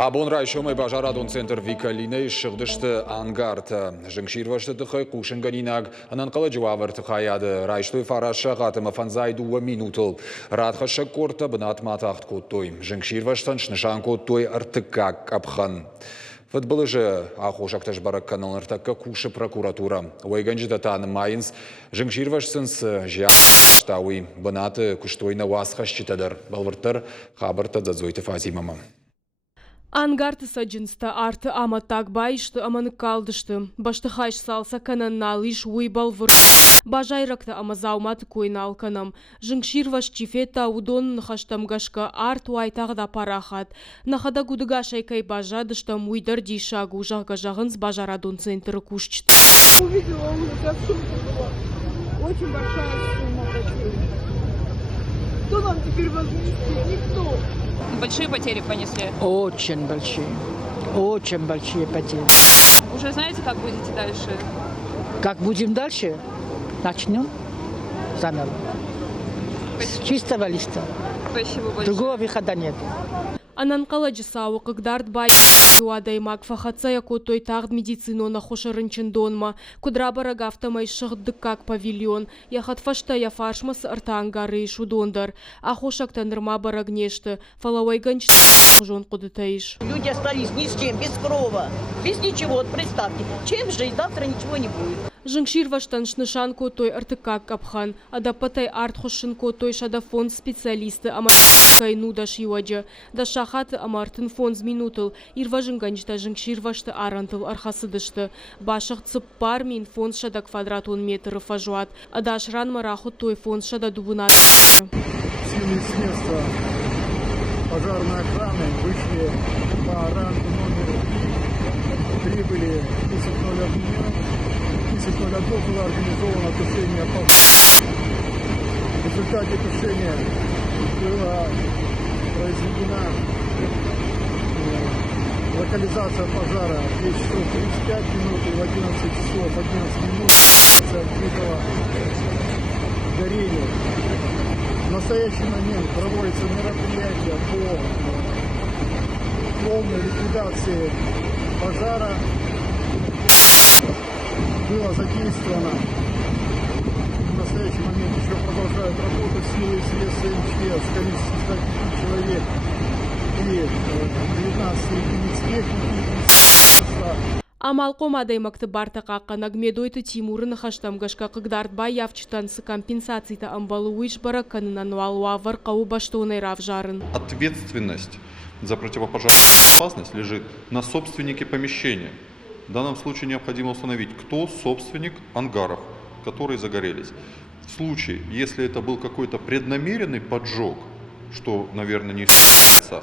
Абонрай шомай бажарадон центр Викалине шыгдышты ангарта. Жыңширвашты тыхай кушынганинаг ананқалы жуавар тыхаяды. Райшлы фараша ғатымы фанзайдуа минутыл. Радхаша корта бынат матахт коттой. Жыңширваштан шнышан коттой артыкак апхан. Футболы же ахошакташ баракканалартакка кушы прокуратура. Ойганжыда таным майынс жыңширвашсынс жиаштауи. Бынаты күштойна уасхаш читадар. Балвырттар хабарта дзадзойты фазимама. Ангарты саджинста арты ама так байшты аманы калдышты. Баштыхайш салса кананнал иш уйбал выр. Бажайракта ама зауматы койнал канам. Жыңширваш чифета удон нахаштамгашка арт уайтағда парахат. Нахада гудыгашай кай бажадыштам уйдар дишагу жағын бажарадон центры кушчты. Увидела, у меня в сумке была очень большая сумма потерь. Кто нам теперь возместит? Никто. Большие потери понесли? Очень большие потери. Уже знаете, как будете дальше? Как будем дальше? Начнем заново. С чистого листа. Спасибо большое. Другого выхода нет. Ананқала жысауы қығдард бай уадаймак фахатсая котой тағд медицинона хошарынчын донма. Кудра барага автомай шығдық как павильон. Яхат фашта я фаршмас артангары шудондар. А хошакта нырма барагнешты. Фалауай ганч жон кудытаиш. Люди остались ни с чем, без крова, без ничего. Вот представьте, чем жить, завтра ничего не будет. Жыңширваштан шнышан котой артыкак капхан. Адапатай арт хошын котой шада фонд специалисты ама кайну даш юаджа. Да шахаты амартын фонд минутыл. Ирважынганчта жыңширвашты арантыл архасыдышты. Башық цыппар мин фонд шада квадратон метры фажуат. Адашран мараху той фонд шада дубунат. Силы с места пожарной охраны вышли по рангу номер 3, прибыли 10:01 было организовано тушение пожара. В результате тушения была произведена локализация пожара в 10 часов 35 минут и в 11 часов 11 минут открытого горения. В настоящий момент проводится мероприятие по полной ликвидации пожара. Было задействовано, в настоящий момент еще продолжают работать силы и средства МЧС с количеством 105 человек и 19 единиц техники. Амалқом адаймакты бартақаққа нагмедойты Тимурын хаштамгашка қығдард бай явчытансы компенсацийта амбалы уиш баракканынан валуа варқау баштонай равжарын. Ответственность за противопожарную безопасность лежит на собственнике помещения. В данном случае необходимо установить, кто собственник ангаров, которые загорелись. В случае, если это был какой-то преднамеренный поджог, что, наверное, не исключается,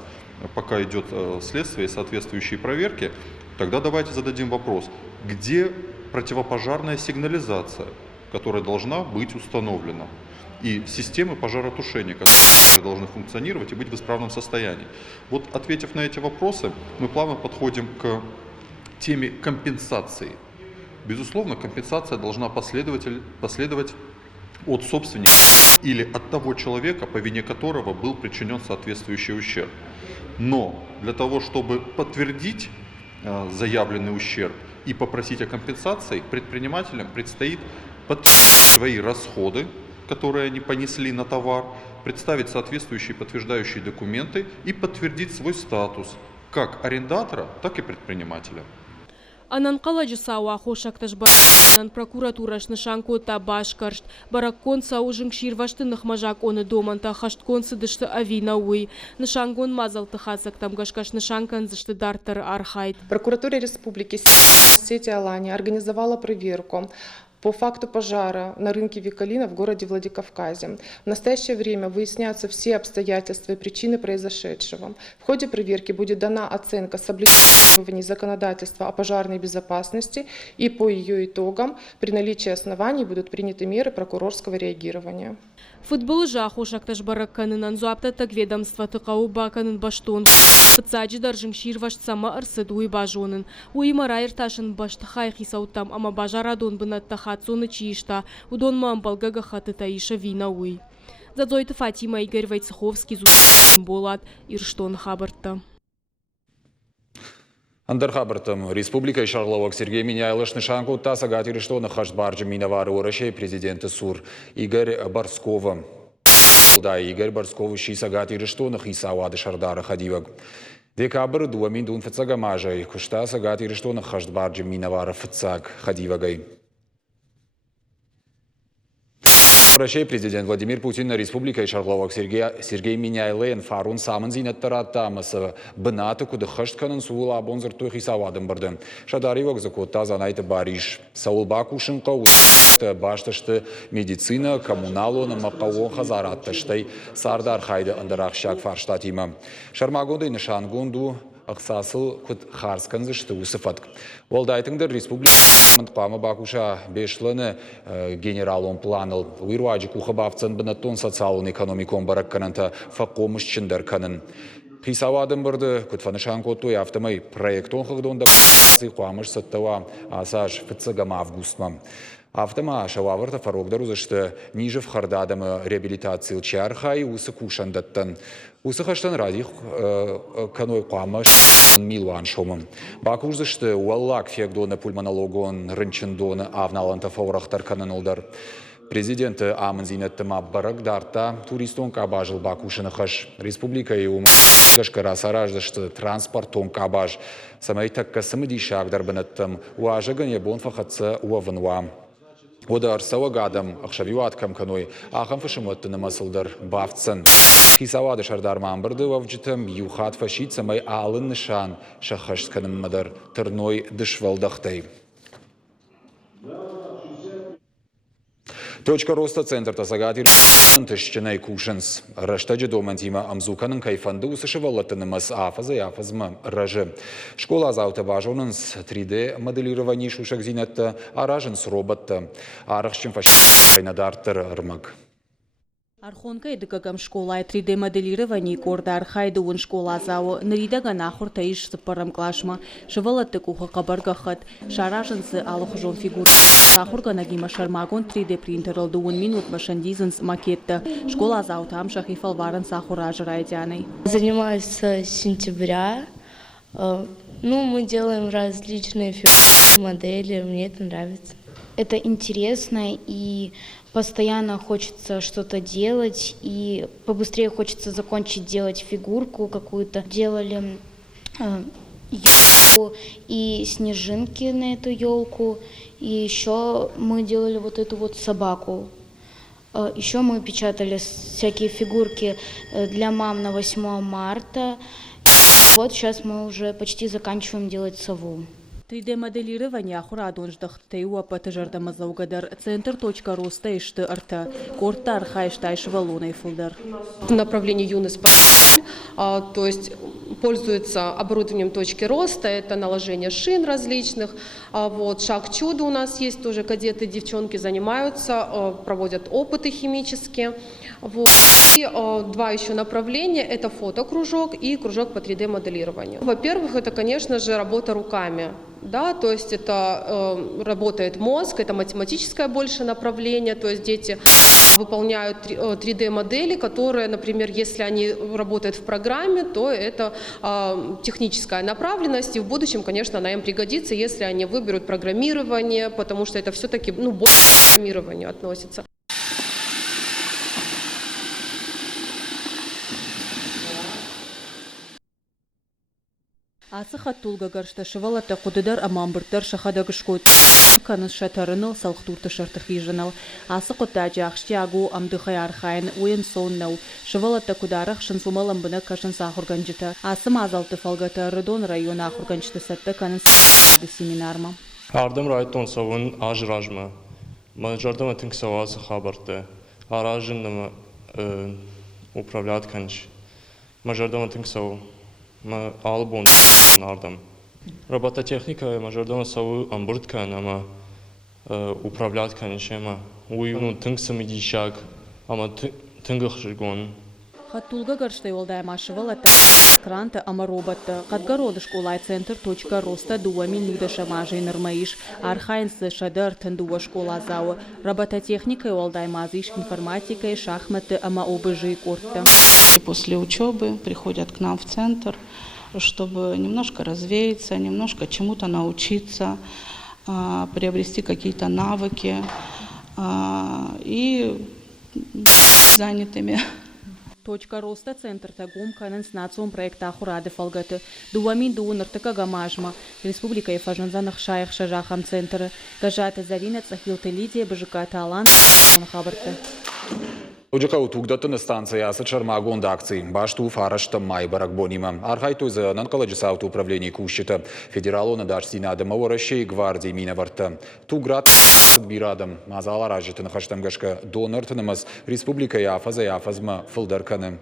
пока идет следствие и соответствующие проверки, тогда давайте зададим вопрос, где противопожарная сигнализация, которая должна быть установлена, и системы пожаротушения, которые должны функционировать и быть в исправном состоянии. Вот, ответив на эти вопросы, мы плавно подходим к теме компенсации. Безусловно, компенсация должна последовать от собственника или от того человека, по вине которого был причинен соответствующий ущерб. Но для того, чтобы подтвердить заявленный ущерб и попросить о компенсации, предпринимателям предстоит подтвердить свои расходы, которые они понесли на товар, представить соответствующие подтверждающие документы и подтвердить свой статус как арендатора, так и предпринимателя. Ананқала жысауа хошакташ баран прокуратураш нышанкота башкаршт. Бараккон сау жыңширвашты нахмажак оны доманта хашткон сыдышты авина уй. Нышангон мазалты хасак тамгашкаш нышанкан зышты дартар архайт. Прокуратура Республики сети Алания организовала проверку по факту пожара на рынке Викалина в городе Владикавказе. В настоящее время выясняются все обстоятельства и причины произошедшего. В ходе проверки будет дана оценка соблюдения законодательства о пожарной безопасности, и по ее итогам при наличии оснований будут приняты меры прокурорского реагирования. Футбол жахошакташ баракканынан зуаптатак ведомства тыкау баканын баштон. Пацаджи даржың ширваш сама арсыд уй бажонын. Уй марайр ташын баштыхай хисаутам, ама бажарадон бынатта хатсоны чиишта. Удон мамбалгага хаты таиша вина уй. Задзойты Фатима Игорь Войцеховский зу болат ирштон хабарта. Андерхабертом Республика Шарловок Сергей Миняйлыш Нышанку Тасагатери, что на хашбарджи Миновары Орашей президента СУР Игорь Барскова. Да, Игорь Барскова Шисагатери, что на Хисавады Шардара Хадиваг. Декабрь 2020 мажай Кушта Сагатери, что на хашбарджи Миновары Фцаг Хадивагай. Россия президент Владимир Путин Республика Шарловок Сергей Миняйлен Фарун Саманзинет Таратамаса Бната куда Хаштканан Сула Бонзер Тухисавадым барды. Шадаривок закота занайты Бариш. Саул Бакушенко башташты медицина коммуналу на Макао Хазаратташтай Сардар Хайда Андарахшак Фарштатима. Шармагонды Нишангунду Аксасыл кут Харсканзышты Усыфатк. Волдайтыңдыр Республика Пама Бакуша Бешланы генералон планыл. Уирваджи Кухабавцан Бенатон социалын экономикон бараккананта факомыш чиндар канын. Хисавадым барды Кутфанышан Коту и автомой проектон хагдонда Зихуамыш Саттава Асаж Фицагама Августма. Автома Шававарта Фарогдару зашты ниже в Хардадам реабилитации Чархай Усы Кушандаттан. Усы Хаштан Радих Каной Куамаш Милуан Шомам. Бакуш зашты Уаллак Фегдона Пульмонологон Рынчендона Авналанта Фаурахтар Кананолдар. Президент Аманзинеттема Барагдарта туристон кабажил Бакушина Хаш. Республика и Ума Кашкара Сараж зашты транспортон кабаж. Самайтак Самадишак Дарбанеттам Уажагане Бонфахатца Уавануа. Одар савагадам ахшавиуаткам каной ахам фашимоттыны масылдар бавцын. Хисавады шардарман барды вавджитым юхат фашица май алын нышан шахашсканым мадар тырной дышвалдахтай. Точка роста центр Тасагатир Тышчинай Кушенс. Раштаджи домантима Амзуканын кайфанды усышывалатынымыз афазы афазма ражы. Школа азаута важонынс 3D моделирование шушак зинетті аражынс роботты. Арықшын фашинадартыр ырмак. Архонка эдыкагам школа 3D моделирование кордар хайдуын школа зау наридага нахур таиш сыпарам клашма шывалатты куха кабаргахат шаражынсы алухжон фигур нахурга нагима шармагон 3D принтерл дуын минут машандизынс макетты школа зау там шахифал варан сахуражы райдяной. Занимаюсь с сентября. Мы делаем различные модели, мне это нравится. Это интересно и постоянно хочется что-то делать, и побыстрее хочется закончить делать фигурку какую-то. Делали елку и снежинки на эту елку, и еще мы делали вот эту вот собаку. Еще мы печатали всякие фигурки для мам на 8 марта. Вот сейчас мы уже почти заканчиваем делать сову. 3D моделирование ахурадон ждахты уапа тажардамазаугадар центр точка роста ишты арта кортар хайштайш валуной фулдар. Направление юность, то есть пользуется оборудованием точки роста, это наложение шин различных. Вот шаг чуда у нас есть, тоже кадеты, девчонки занимаются, проводят опыты химические. Вот. И два еще направления, это фотокружок и кружок по 3D моделированию. Во-первых, это, конечно же, работа руками. Да, то есть это работает мозг, это математическое больше направление, то есть дети выполняют 3D-модели, которые, например, если они работают в программе, то это техническая направленность, и в будущем, конечно, она им пригодится, если они выберут программирование, потому что это все-таки больше к программированию относится. Асыха тулга гаршта шывалата кудыдар амамбыртар шахадагышкот. Каныс шатарыныл салхтурты шартыхижыныл. Асы кутаджи ахштягу амдыхай архайн уен соннау. Шывалата кударах шынсумалам бына кашын сахурганжыта. Асы мазалты фалгата рыдон района ахурганжыты сатты канын семинарма. Ардым райтон савын ажражма. Маджардама тынксавазы хабарты. Аражыннымы управлят канч. Маджардама тынксаву. Албон нардам. Робототехника мажордома саву амбурткан, ама управлять канишема. Уйну тынксам идишак, ама тынгах жигон. Хатулга гарштай олдай машывалата кранта ама робота. Кадгаролы школай центр точка роста дуами нудаша мажей нырмаиш. Архайнсы шадар тындуа школа зау. Робототехника олдай мазиш информатика и шахматы ама обыжи корта. После учебы приходят к нам в центр, чтобы немножко развеяться, немножко чему-то научиться, приобрести какие-то навыки и занятыми. Точка роста центр тагум канан с национ проекта Ахурады фалгаты. Дуамин дуун ртыка гамажма. Республика и фажанзанах шаях шажахам центр. Гажата Зарина цахилты Лидия бжк Талан хабарты. Уджикау тугдатын станциясы чармагон акции. Башту фарашта май баракбонима. Архайтуза нанкаладжисаут управление кущита. Федералона дарстина дамаворащей гвардии минаварта. Туград бирадам. Мазала ражитын хаштамгашка донартынымыз. Республика яфаза яфазма фылдарканы.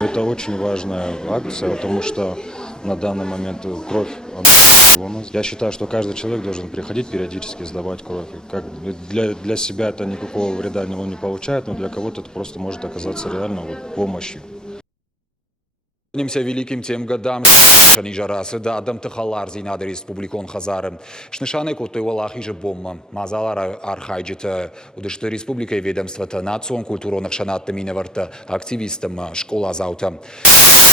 Это очень важная акция, потому что на данный момент кровь у нас. Я считаю, что каждый человек должен приходить периодически сдавать кровь. Как для себя это никакого вреда не получает, но для кого-то это просто может оказаться реально помощью. Немся великим тем годам Шанижарасы да адам тахалар зинады республикон хазарым. Шнышаны коты валахи же бомма. Мазалар архайджита удышты республикой ведомствата национ культуронных шанатты миневарта активистам школа заута.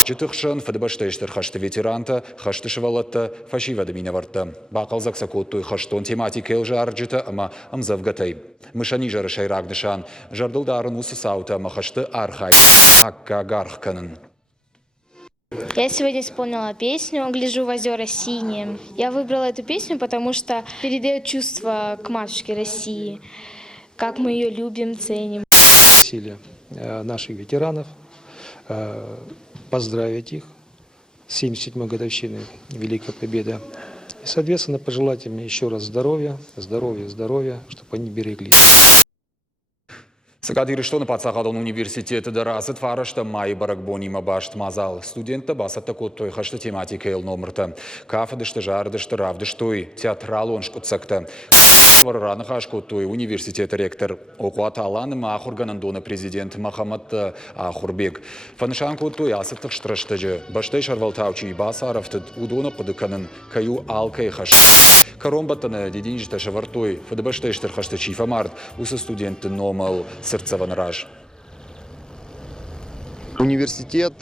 Читыхшын фадбаштештер хашты ветеранта хашты швалатта фашивада миневарта. Бақалзакса коты хаштон тематикел жарджита ама амзавгатай. Мышанижары шайрагдышан жардылдарын усы саута махашты архай акка гархканын. Я сегодня исполнила песню «Гляжу в озера синие». Я выбрала эту песню, потому что передает чувство к матушке России, как мы ее любим, ценим. Усилия наших ветеранов, поздравить их с 77-й годовщиной Великой Победы. И, соответственно, пожелать им еще раз здоровья, здоровья, здоровья, чтобы они береглись. Сакадирыштон пацахадон университеты дарасыт фарашта май баракбонима башт мазал. Студентта басатта коттой хашта тематика ел номерта. Кафедышты жардышты равдыштой театрал оншкутсакта. Варраны хашкоттой университет ректор. Окуат аланы махурганандона президент Махамад Ахурбек. Фанышан коттой асыттық штраштыжы. Баштай шарвалтаучи басарафтыд удона кудыканын каю алкай хашта. Коромбаттаны дединжита шавартой фадбаштайштыр хашта чифа март. Усы студенты номал сердцеванраж. Университет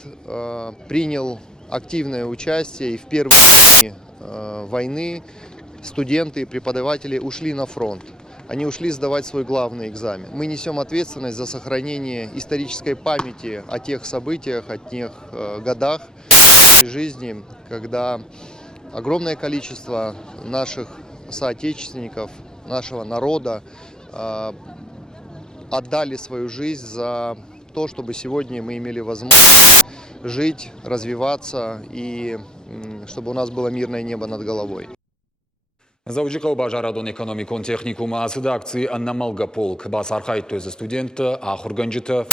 принял активное участие, и в первые дни войны студенты и преподаватели ушли на фронт. Они ушли сдавать свой главный экзамен. Мы несем ответственность за сохранение исторической памяти о тех событиях, о тех годах жизни, когда огромное количество наших соотечественников, нашего народа отдали свою жизнь за то, чтобы сегодня мы имели возможность жить, развиваться и чтобы у нас было мирное небо над головой. Заужикау бажарадон экономикон техникума асыда акции аннамалга полк. Бас архайт төзі студенті ахурганжыты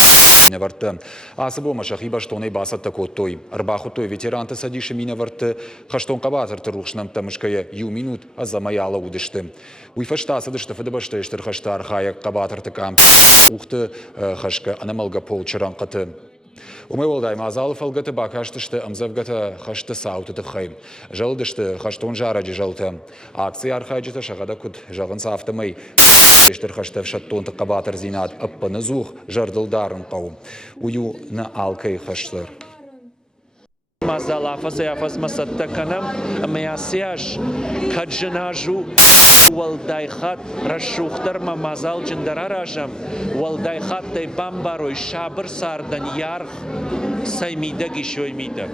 варты. Асы болмаша хибаштоны басатта коттой. Арбахуттой ветеранты садиши мина варты. Хаштон кабатырты рухшнам тамышкая ю минут азамаяла удышты. Уйфашта садышты фадабашты эштір хашта архая кабатырты кам. Ухты хашка аннамалга пол чыранқаты. Умеволдай мазалов алгаты бакаштышты амзавгата хашты саутыты хайм. Жалдышты хаштон жараджи жалты. Акция архайджыты шагада куд жағын сафтымай. Эштір хашты шаттонты қабатыр зинат аппаны зух жардылдарын қауым. Ую на алкай хаштыр. Мазала фазаяфаз масатта канам маясяж каджанажу Валдайхат расшухтар мазал джиндараражам Валдайхат тай бамбарой шабр сардан ярх саймида гишоймида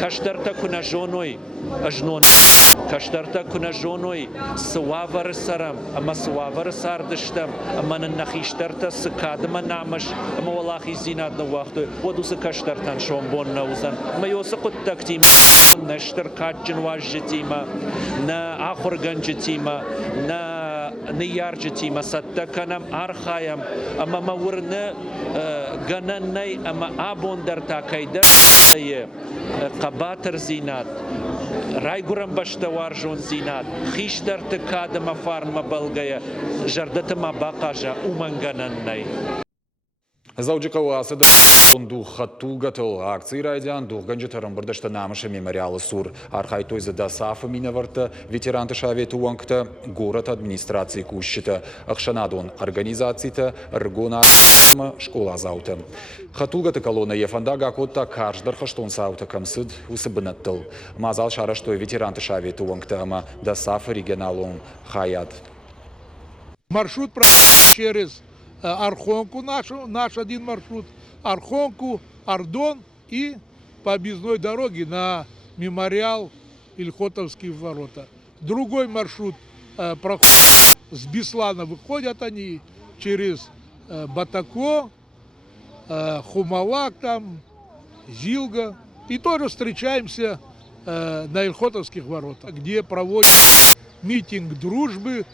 Каштарта кунажоной ажнон Каштарта кунажоной свавар сарам ама свавар сардыштам ама нахиштарта сыкадыма намаш ама валахи зинадны вахты водусы каштартан шомбон наузан майосы куттактим наштар каджин важжетима на ахурганжетима на неяржетима саттаканам архаям ама мавурны гананнай ама абондарта кайдар قباتر زینات رای گرم باشتوار جون زینات خیش در تکاد مفارم بلگیا جردت ما باقاجا اومنگنن نی Заудикау асыды дух хаттулгатыл акции райдян духганжы тарымбырдышты намышы мемориалы сур. Архай тойзы да сафы минаварты ветеранты шавету уанкты город администрации кущиты. Ахшанадон организацийты ргона школа зауты. Хаттулгаты колонна ефандага котта каждыр хаштон сауты камсыд усыбынаттыл. Мазал шараштой ветеранты шавету уанкты ама да сафы регионалон хаят. Маршрут через Архонку, наш один маршрут, Архонку, Ардон и по объездной дороге на мемориал Ильхотовские ворота. Другой маршрут проходит с Беслана, выходят они через Батако, Хумалак, там, Зилга. И тоже встречаемся на Ильхотовских воротах, где проводят митинг дружбы.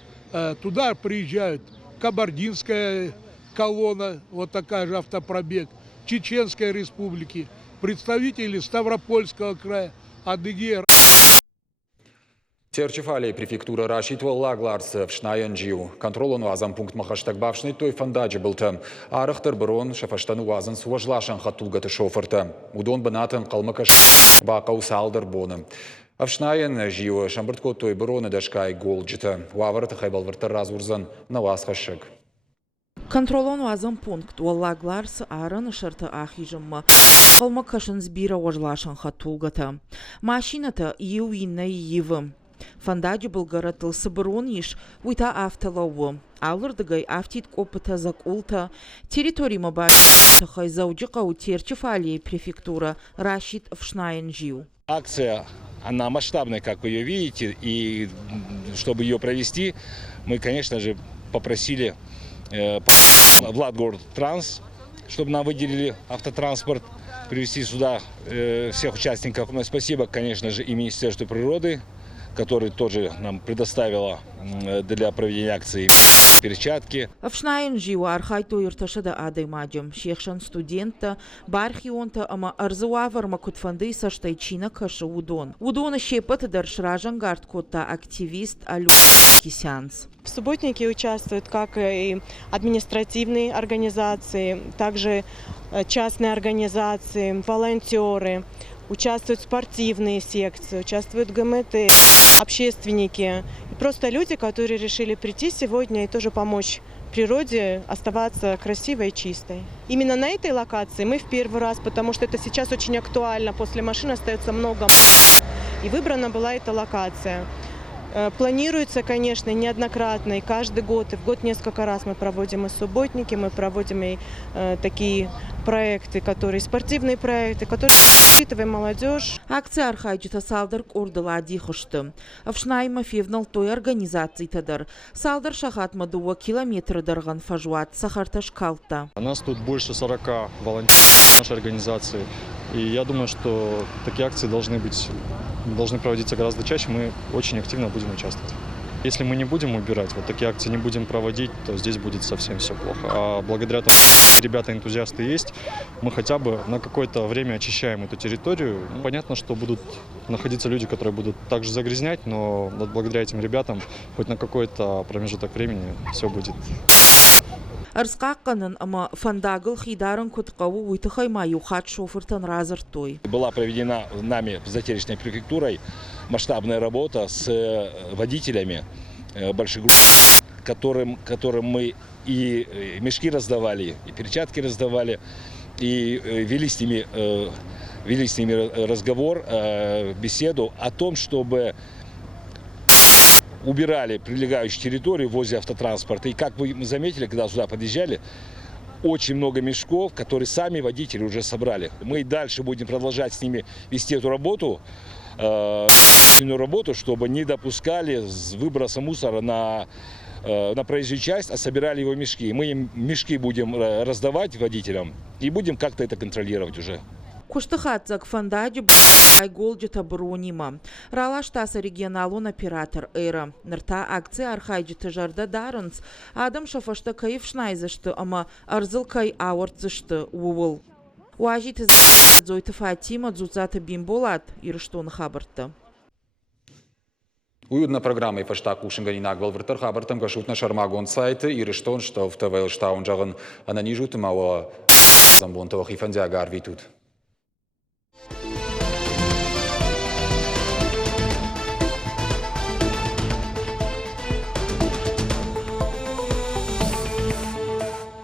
Туда приезжают Кабардинская колонна, вот такая же автопробег, Чеченской республики, представители Ставропольского края, Адыгея. Терчефалей префектура рассчитывал лагларс в Шнайенджиу. Контролон уазан пункт махаштаг бавшный той фандаджи был там. Арахтар барон шафаштан уазан суажлашан хатулгата шоферта. Удон банатан калмакаш бакау салдар бона. В Шнайенджиу шамбртко той барона дашкай голджита. Уаварта хайбалвартар разурзан на ласхашек. Контролон уазан пункт уаллагларс аран шарта ахижамма. Калмакашан сбира уажлашан хатулгата. Машината иуинна иевым. Фандаджи Булгаратыл Сабарон иш уйта автолауы. Алырдыгай автит копыта закулта. Территории мабаш тахай зауджика у Терчефалии префектура Рашид в Шнайенджиу. Акция, она масштабная, как вы ее видите, и чтобы ее провести, мы, конечно же, попросили Владгород Транс, чтобы нам выделили автотранспорт, привезти сюда всех участников. Спасибо, конечно же, и Министерству природы, который тоже нам предоставила для проведения акции перчатки. В Шнайенджиу архайту ирташада адаймаджам. Шехшан студента, бархионта, ама арзуавар макутфанды саштайчина каша удон. Удона щепат даршражангард кота активист Алю Кисянс. В субботнике участвуют как и административные организации, также частные организации, волонтеры, участвуют спортивные секции, участвуют ГМТ, общественники. И просто люди, которые решили прийти сегодня и тоже помочь природе оставаться красивой и чистой. Именно на этой локации мы в первый раз, потому что это сейчас очень актуально, после машин остается много, и выбрана была эта локация. Планируется, конечно, неоднократно, и каждый год, и в год несколько раз мы проводим и субботники, мы проводим и такие проекты, которые спортивные проекты, которые воспитываем молодежь. Акция архайджита салдар курдала дихушты. В Шнайма февнал той организации тадар. Салдар шахат мадуа километры дарган фажуат сахарташ калта. У нас тут больше 40 волонтеров нашей организации. И я думаю, что такие акции должны проводиться гораздо чаще. Мы очень активно будем участвовать. Если мы не будем убирать, вот такие акции не будем проводить, то здесь будет совсем все плохо. А благодаря тому, что ребята-энтузиасты есть, мы хотя бы на какое-то время очищаем эту территорию. Понятно, что будут находиться люди, которые будут также загрязнять, но вот благодаря этим ребятам хоть на какой-то промежуток времени все будет. Арскакканын ама фандагыл хидаран куткаву уйтыхай маюхат шофертан разартой. Была проведена нами затеречной префектурой масштабная работа с водителями больших групп, которым мы и мешки раздавали, и перчатки раздавали, и вели с ними разговор, беседу о том, чтобы убирали прилегающую территорию возле автотранспорта. И как вы заметили, когда сюда подъезжали, очень много мешков, которые сами водители уже собрали. Мы дальше будем продолжать с ними вести эту работу, чтобы не допускали выброса мусора на проезжую часть, а собирали его мешки. Мы им мешки будем раздавать водителям и будем как-то это контролировать уже. Куштахатзак фандаджи голджита бронима. Ралаштаса регионалон оператор эра. Нырта акция архайджита жарда дарынс. Адам шафашта кайф шнайзышты, ама арзылкай ауыртзышты уывыл. Уажиты зойты Фатима дзуцата бимболат ирыштон хабарты. Уютна программа и фаштак ушинганинак валвертар хабартам гашутна шармагон сайты ирыштон, что в ТВЛ штаун жагын ананижут мало Zambuntavach i Fanzagar Vitut.